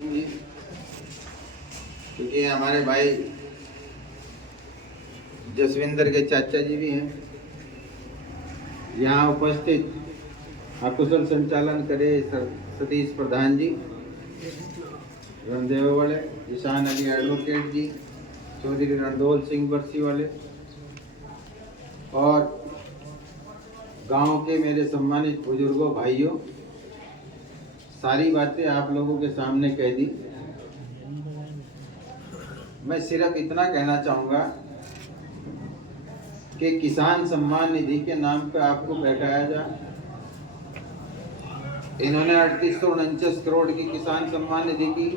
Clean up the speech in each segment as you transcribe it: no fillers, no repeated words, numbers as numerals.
जी, क्योंकि हमारे भाई जसविंदर के चाचा जी भी हैं यहाँ उपस्थित। अकुशल संचालन करे सतीश प्रधान जी, रणदेव वाले, ईशान अली एडवोकेट जी, चौधरी रणदौल सिंह बरसी वाले और गांव के मेरे सम्मानित बुजुर्गों भाइयों, सारी बातें आप लोगों के सामने कह दी। मैं सिर्फ इतना कहना चाहूँगा कि किसान सम्मान निधि के नाम पे आपको बैठाया जाए। इन्होंने 3849 करोड़ की किसान सम्मान निधि की,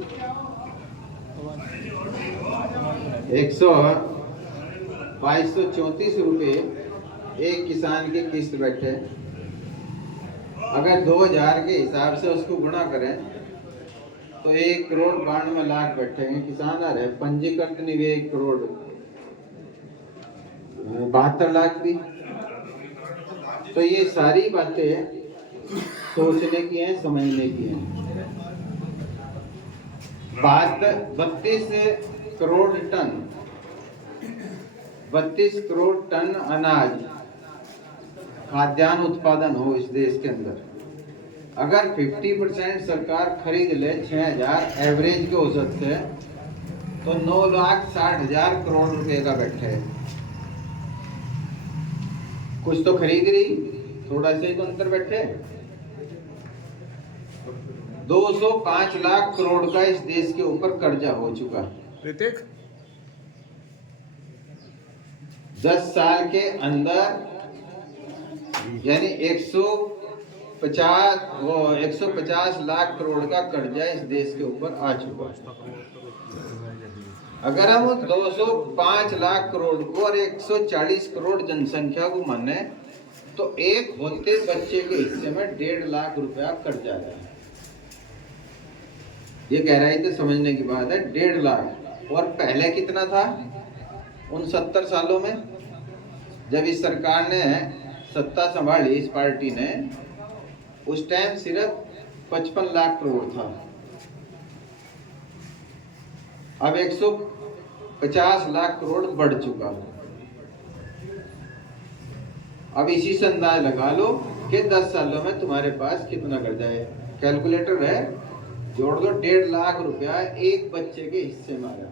2234 रुपये एक किसान की किस्त बैठे। अगर 2000 के हिसाब से उसको गुणा करें तो 1,92,00,000 बैठे किसान आ रहे। पंजीकृत निवेश 1,72 लाख भी। तो ये सारी बातें सोचने की हैं, समझने की हैं। बात 32 करोड़ टन अनाज खाद्यान्न उत्पादन हो इस देश के अंदर। अगर 50% सरकार खरीद ले 6,000 एवरेज के औसत से, तो 9,60,000 करोड़ रुपए का बैठा है। कुछ तो खरीद रही, थोड़ा से तो अंतर बैठे। 205 लाख करोड़ का इस देश के ऊपर कर्जा हो चुका। 10 साल के अंदर यानी 150 लाख करोड़ का कर्जा इस देश के ऊपर आ चुका। अगर हम 205 लाख करोड़ को और 140 करोड़ जनसंख्या को माने तो एक होते बच्चे के हिस्से में 1.5 लाख रुपया कर्जा है। ये गहराई से समझने की बात है। 1.5 लाख। और पहले कितना था? उन 70 सालों में जब इस सरकार ने सत्ता संभाली, इस पार्टी ने, उस टाइम सिर्फ 55 लाख करोड़ था। अब 150 लाख करोड़ बढ़ चुका। अब इसी से अंदाज लगा लो कि 10 सालों में तुम्हारे पास कितना कर्जा है। कैलकुलेटर है, जोड़ दो। 1.5 लाख रुपया एक बच्चे के हिस्से में आया।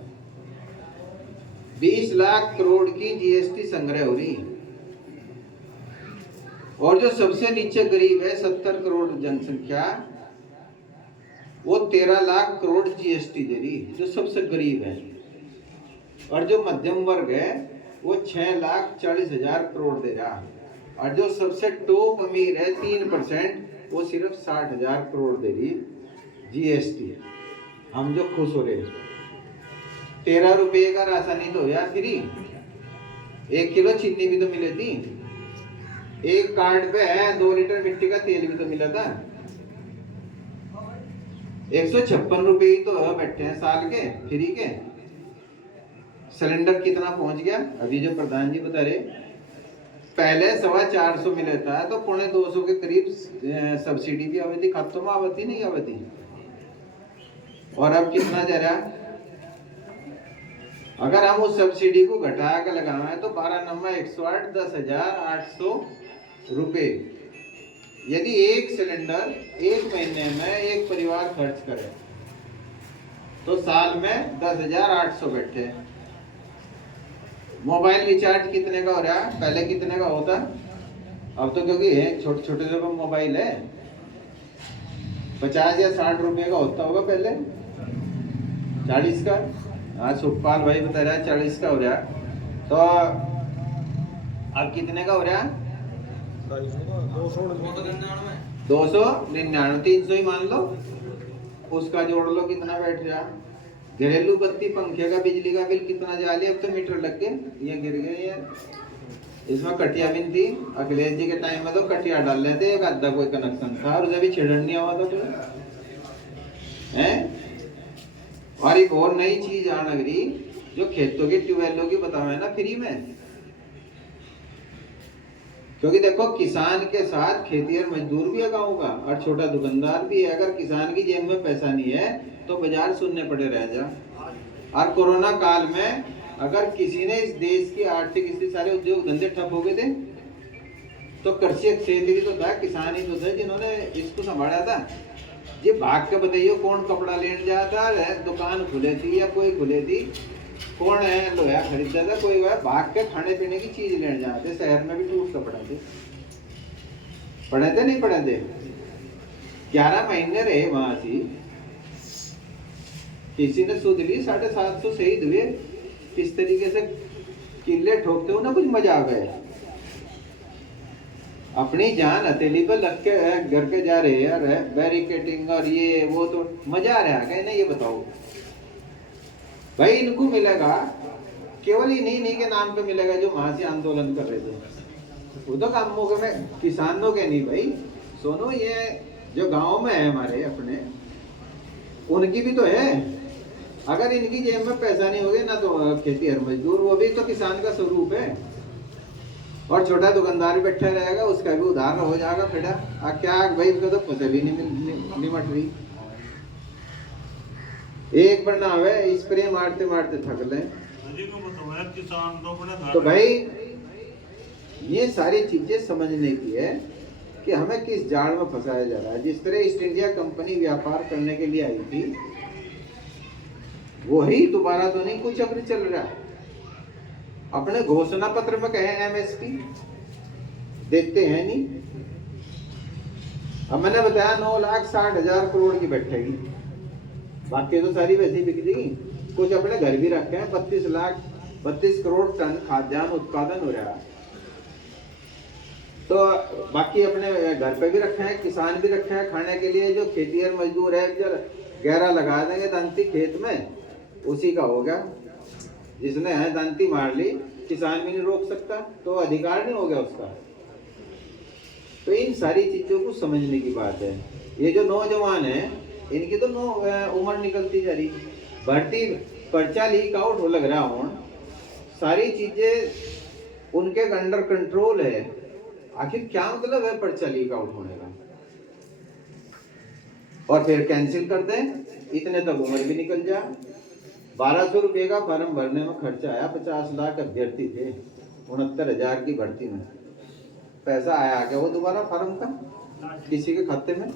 20 लाख करोड़ की जीएसटी संग्रह हो रही है। और जो सबसे नीचे गरीब है, 70 करोड़ जनसंख्या, वो 13 लाख करोड़ जीएसटी दे रही, जो सबसे गरीब है। और जो मध्यम वर्ग है वो 6,40,000 करोड़ दे रहा। और जो सबसे टॉप अमीर है 3%, वो सिर्फ 60,000 करोड़ दे रही जीएसटी। हम जो खुश हो रहे, 13 रुपये का राशन ही तो यार फ्री। 1 किलो चीनी भी तो मिले थी। एक कार्ड पे है 2 लीटर मिट्टी का तेल भी तो मिला था। 156 रुपये ही तो बैठे हैं साल के फ्री के। सिलेंडर कितना पहुंच गया? अभी जो प्रधान जी बता रहे, पहले 450 मिला था तो 250 के करीब सब्सिडी भी आती, खातों में आवती नहीं आवती। और अब कितना जा रहा? अगर हम उस सब्सिडी को घटा कर लगाए तो 12 नंबर 108, 10,800 रुपये। यदि एक सिलेंडर एक महीने में एक परिवार खर्च करे तो साल में 10,800 बैठे। मोबाइल रिचार्ज कितने का हो रहा है? पहले कितने का होता? अब तो क्योंकि छोटे छोटे जो मोबाइल है 50 या 60 रुपये का होता होगा पहले, 40 का। आज सुखपाल भाई बता रहा है 40 का हो रहा। तो अब कितने का हो रहा? 299, 300 ही मान लो। उसका जोड़ लो कितना बैठ रहा। घरेलू बत्ती, पंखे का, बिजली का बिल कितना जा लिया? अब तो मीटर लग गए, ये गिर गए यार। इसमें कटिया भी थी। अखिलेश जी के टाइम में तो कटिया डाल लेते, एक आधा कोई कनेक्शन था और जब भी छिड़न नहीं हुआ तो है। और एक और नई चीज आने लगी, जो खेतों के ट्यूबवेलों की बताओ है ना फ्री में। क्योंकि देखो किसान के साथ खेतीहर मजदूर भी है गाँव का और छोटा दुकानदार भी है। अगर किसान की जेब में पैसा नहीं है तो बाजार शून्य पड़े रह जा। और कोरोना काल में अगर किसी ने इस देश की आर्थिक स्थिति, सारे उद्योग धंधे ठप हो गए थे, तो कृषि क्षेत्र ही तो था, किसान ही तो थे जिन्होंने इसको संभाला था। ये भाग के बताइए कौन कपड़ा लेने जाता है, दुकान खुले थी या कोई खुले थी, कौन है लोहा खरीदता था, कोई भाग के खाने पीने की चीज लेने जाते। शहर में भी टूट के पढ़े थे नहीं पढ़े थे। 11 महीने रहे वहां से, किसी ने सूद ली, 750 शहीद हुए। किस तरीके से किले ठोकते हो ना, कुछ मजा आ गया। अपनी जान हथेली पर लग के घर के जा रहे यार, बैरिकेटिंग और ये वो, तो मजा आ रहा है ना। ये बताओ भाई, इनको मिलेगा केवल इन्हीं के नाम पे मिलेगा जो वहां से आंदोलन कर रहे थे। वो तो कामों के में किसानों के नहीं भाई। सुनो, ये जो गांव में है हमारे अपने, उनकी भी तो है। अगर इनकी जेब में पैसा नहीं होगा ना, तो खेती हर मजदूर, वो भी तो किसान का स्वरूप है। और छोटा दुकानदार बैठा रहेगा, उसका भी उधार हो जाएगा। फिर क्या भाई, उसको तो फसल ही नहीं मट रही। एक बार ना हुए, स्प्रे मारते मारते थक ले। तो भाई ये सारी चीजें समझने की है कि हमें किस जाल में फंसाया जा रहा है। जिस तरह ईस्ट इंडिया कंपनी व्यापार करने के लिए आई थी, वही दोबारा तो नहीं कुछ अभी चल रहा है। अपने घोषणा पत्र में कहे एमएसपी देते हैं नहीं। अब मैंने बताया 9,60,000 करोड़ की बैठेगी, बाकी तो सारी वैसे ही बिक जाएगी। कुछ अपने घर भी रखे हैं, 32 करोड़ टन खाद्यान्न उत्पादन हो रहा है। तो बाकी अपने घर पे भी रखे हैं, किसान भी रखे हैं खाने के लिए। जो खेतीहर मजदूर है, जो गहरा लगा देंगे दांती खेत में, उसी का होगा। जिसने है दांती मार ली, किसान भी नहीं रोक सकता, तो अधिकार नहीं हो गया उसका। तो इन सारी चीजों को समझने की बात है। ये जो नौजवान है, इनकी तो उम्र निकलती जा रही, भर्ती पर्चा लीक आउट हो लग रहा हो, सारी चीजें उनके अंडर कंट्रोल है। आखिर क्या मतलब है पर्चा लीक आउट होने का? और फिर कैंसिल कर दें, इतने तक उम्र भी निकल जा। 1200 रुपये का फॉर्म भरने में खर्चा आया। 50 लाख अभ्यर्थी थे, 69,000 की भर्ती में। पैसा आया क्या वो दोबारा फॉर्म का किसी के खाते में?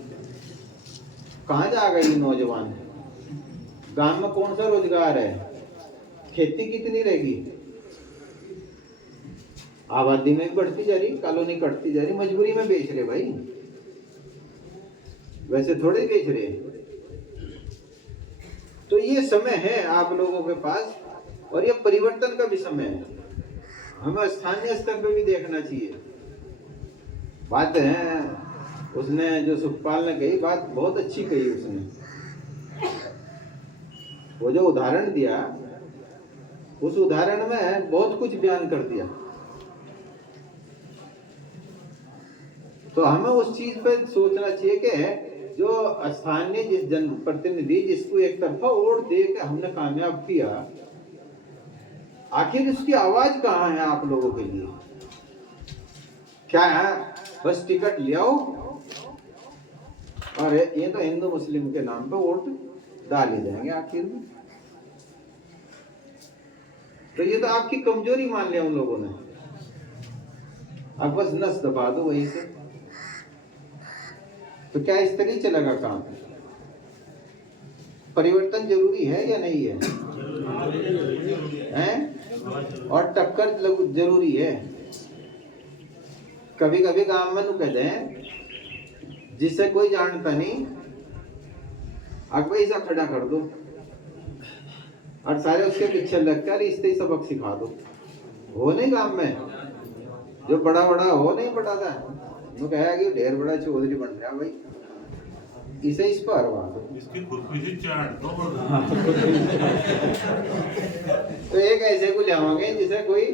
कहाँ जा गए ये नौजवान? गांव में कौन सा रोजगार है? खेती कितनी रहेगी? आबादी में बढ़ती जा रही, कॉलोनी कटती जा रही, मजबूरी में बेच रहे भाई, वैसे थोड़े बेच रहे। तो ये समय है आप लोगों के पास, और ये परिवर्तन का भी समय है। हमें स्थानीय स्तर पे भी देखना चाहिए। बात है, उसने जो सुखपाल ने कही बात बहुत अच्छी कही। उसने वो जो उदाहरण दिया, उस उदाहरण में बहुत कुछ बयान कर दिया। तो हमें उस चीज पे सोचना चाहिए कि जो स्थानीय जिस जनप्रतिनिधि जिसको एक तरफा वोट दे के हमने कामयाब किया, आखिर उसकी आवाज कहाँ है आप लोगों के लिए? क्या है? बस टिकट ले आओ और ये तो हिंदू मुस्लिम के नाम पे वोट डाल ही जाएंगे आखिर में। तो ये तो आपकी कमजोरी मान लिया उन लोगों ने। अब बस नस दबा दो वहीं से। तो क्या इस तरह चलेगा काम? परिवर्तन जरूरी है या नहीं है? हैं? और टक्कर जरूरी है। कभी कभी गांव में कहते हैं जिससे कोई जानता नहीं, अकबर ऐसा खड़ा कर दो और सारे उसके पीछे लगकर इससे सबक सिखा दो। हो नहीं गांव में जो बड़ा हो नहीं पड़ा था, वो कहेगा कि ढेर बड़ा चौधरी बन रहा भाई, इसे इस पर हरवा दो, इसकी खुदकुशी चाट दो। तो एक ऐसे को लाओगे जिसे कोई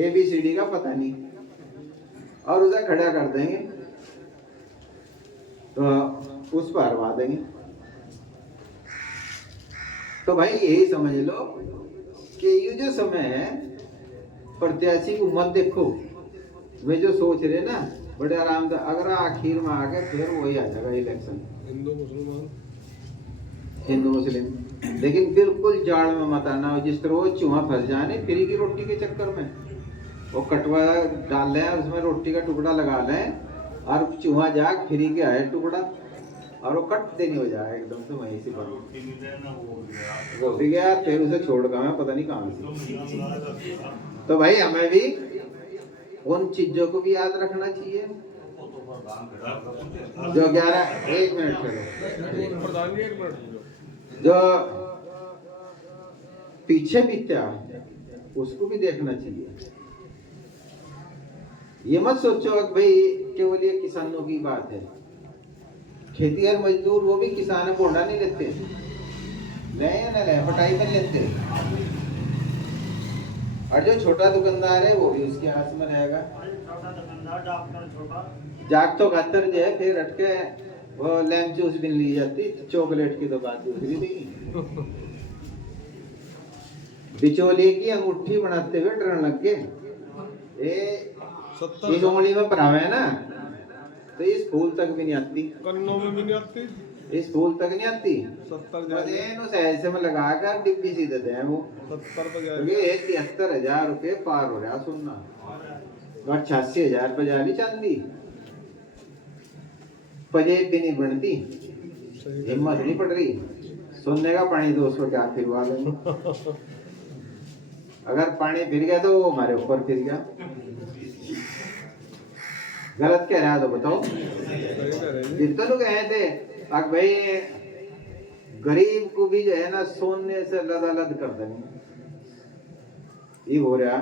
ABCD का पता नहीं, और उसे खड़ा कर देंगे, तो उस पर हरवा देंगे। तो भाई यही समझ लो कि ये जो समय है, प्रत्याशी को मत देखो। वे जो सोच रहे ना बड़े आराम से, अगर आखिर में आ गए फिर वही आ जाएगा इलेक्शन। हिंदू मुसलमान हिंदू मुस्लिम, लेकिन बिल्कुल जाड़ में मत आना। जिस तरह वो चूहा फंस जाने फ्री की रोटी के चक्कर में, वो कटवा डाल लें, उसमें रोटी का टुकड़ा लगा लें और चूहा जाग फ्री के आए टुकड़ा, और वो कट देनी हो जाए एकदम से वहीं से बंद हो भी गया, फिर उसे छोड़ कर मैं पता नहीं कहाँ से। तो भाई हमें भी उन चीजों को भी याद रखना चाहिए जो 11 1 मिनट जो पीछे बीत्या उसको भी देखना चाहिए। ये मत सोचो कि भाई केवल ये किसानों की बात है, खेतीहर मजदूर वो भी किसान बोंडा नहीं लेते, ले या ना ले पटाई में लेते, और जो छोटा दुकानदार है वो भी उसके हाथ में रहेगा। जाग तो खातर जो है फिर हटके वो लेम जूस भी ली जाती, चॉकलेट की तो बात दूसरी थी। बिचौलिए की अंगूठी बनाते हुए डरने लग गए, इस उंगली में परावे है ना, तो इस फूल तक भी नहीं आती, कन्नों में भी नहीं आती, इस फूल तक नहीं आती। 70 ऐसे में लगा कर डिब्बी सी देते हैं वो 73,000 रुपये पार हो रहा सुनना, और 86,000 पे जाली चांदी, पजेब भी नहीं बनती, हिम्मत नहीं पड़ रही। सुनने का पानी तो उसको क्या फिरवा लेंगे, अगर पानी फिर गया तो वो हमारे ऊपर फिर गया। गलत कह रहा है तो बताओ। जितने लोग गए थे अब भाई गरीब को भी जो है ना सोने से लदालद कर देंगे, ये हो रहा।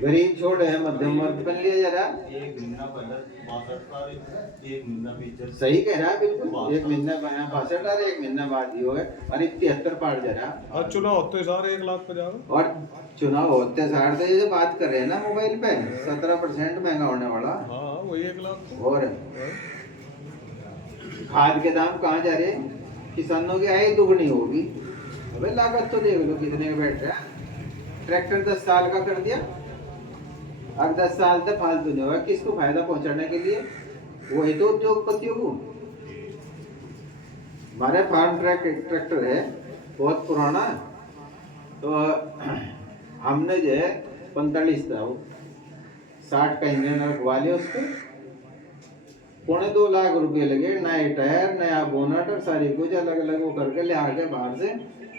गरीब छोड़ है मध्यम वर्ग बन लिया जरा, सही कह रहा है बिल्कुल, एक महीना 62 और एक महीना बाद ही हो गए, और 73 पार जरा। और चुनाव होते सारे 1,50,000, और चुनाव होते सार से जो बात कर रहे हैं ना मोबाइल पे 17% महंगा होने वाला। हाँ वही 1,00,000 और खाद के दाम कहाँ जा रहे हैं, किसानों की आय दुगनी होगी। अबे लागत तो देख लो कितने का बैठ रहा है। ट्रैक्टर 10 साल का कर दिया, अब 10 साल तक फालतू नहीं होगा, किसको फायदा पहुंचाने के लिए, वही तो उद्योगपतियों को। हमारे फार्म ट्रैक ट्रैक्टर है बहुत पुराना, तो हमने जो है 45 था वो 60 का इंजन रखवा लिया, उसको 2.25 लाख रुपए लगे, नए टायर नया बोनट और सारी कुछ अलग अलग वो करके ले आके बाहर से,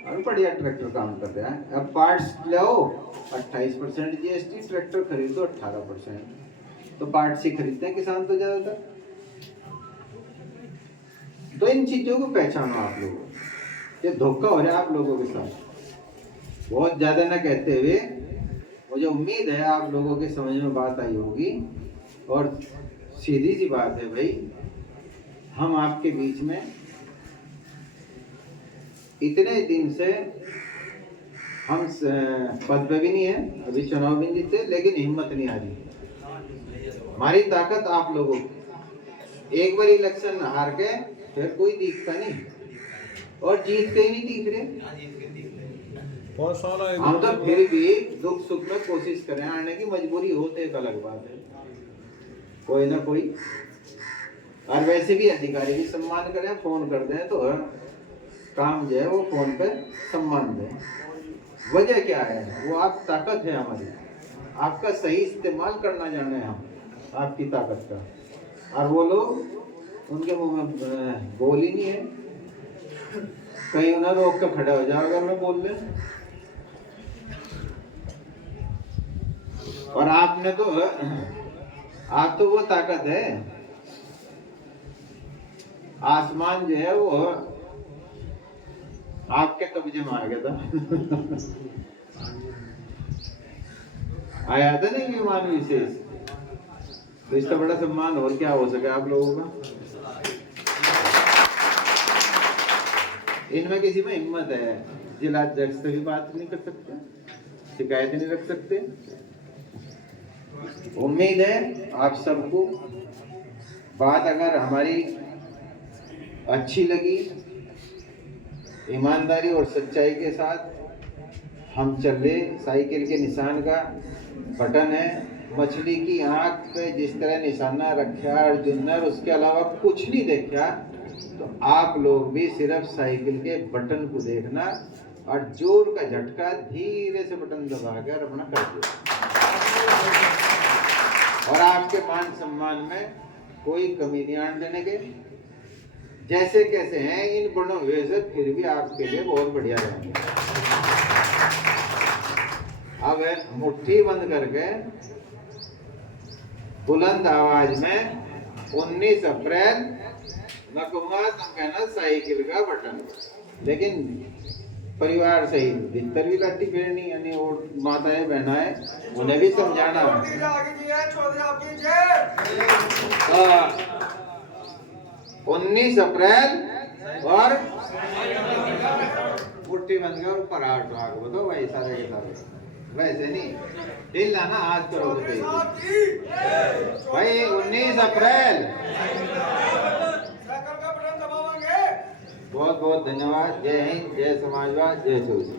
और बढ़िया ट्रैक्टर काम कर रहा है। अब पार्ट्स लो 28% GST, ट्रैक्टर खरीदो 18%, तो पार्ट्स ही खरीदते हैं किसान तो ज्यादातर। तो इन चीजों को पहचानो आप लोगों, ये धोखा हो रहा है आप लोगों के साथ। बहुत ज्यादा ना कहते हुए मुझे उम्मीद है आप लोगों के समझ में बात आई होगी, और सीधी सी बात है भाई, हम आपके बीच में इतने दिन से हम पद पे भी नहीं है, अभी चुनाव भी नहीं जीते, लेकिन हिम्मत नहीं आ रही। हमारी ताकत आप लोगों की, एक बार इलेक्शन हार के फिर कोई दिखता नहीं, और जीत के ही नहीं दिख रहे। बहुत साल आए, हम तो फिर भी दुख सुख में कोशिश करें, आने की मजबूरी हो तो एक अलग बात है, कोई ना कोई। और वैसे भी अधिकारी भी सम्मान करें, फोन कर दें तो काम जो है वो फोन पे सम्मान दें। वजह क्या है, वो आप ताकत है हमारी, आपका सही इस्तेमाल करना जाने हम आपकी ताकत का, और वो लोग उनके मुंह में बोल ही नहीं है, कहीं उन्हें रोक के खड़े हो जाओ अगर मैं बोल ले। और आपने तो, आप तो वो ताकत है, आसमान जो है वो आपके कब्जे में आ गया था। आया था नहीं विमान विशेष, तो इसका बड़ा सम्मान और क्या हो सके आप लोगों का। इनमें किसी में हिम्मत है, जिला अध्यक्ष से भी बात नहीं कर सकते, शिकायत नहीं रख सकते। उम्मीद है आप सबको बात अगर हमारी अच्छी लगी, ईमानदारी और सच्चाई के साथ हम चले। साइकिल के निशान का बटन है, मछली की आंख पे जिस तरह निशाना रखा अर्जुन ने, उसके अलावा कुछ नहीं देखा, तो तो आप लोग भी सिर्फ साइकिल के बटन को देखना और जोर का झटका धीरे से बटन दबाकर अपना कर दो, और आपके मान सम्मान में कोई कमी नहीं आने देने के। जैसे कैसे हैं इन बड़ों हुए से फिर भी आपके लिए बहुत बढ़िया रहेंगे। अब मुट्ठी बंद करके बुलंद आवाज में 19 अप्रैल मैं कहूँगा तुम कहना साइकिल का बटन, लेकिन परिवार सहित भीतर भी लाठी फेरनी, यानी और माताएं बहनाएं उन्हें भी समझाना। 19 अप्रैल और मुट्ठी बंद कर ऊपर हाथ उठा के बताओ भाई सारे के सारे, वैसे नहीं हिलना ना, आज करोगे भाई। 19 अप्रैल बहुत बहुत धन्यवाद। जय हिंद, जय समाजवाद, जय सूर्य।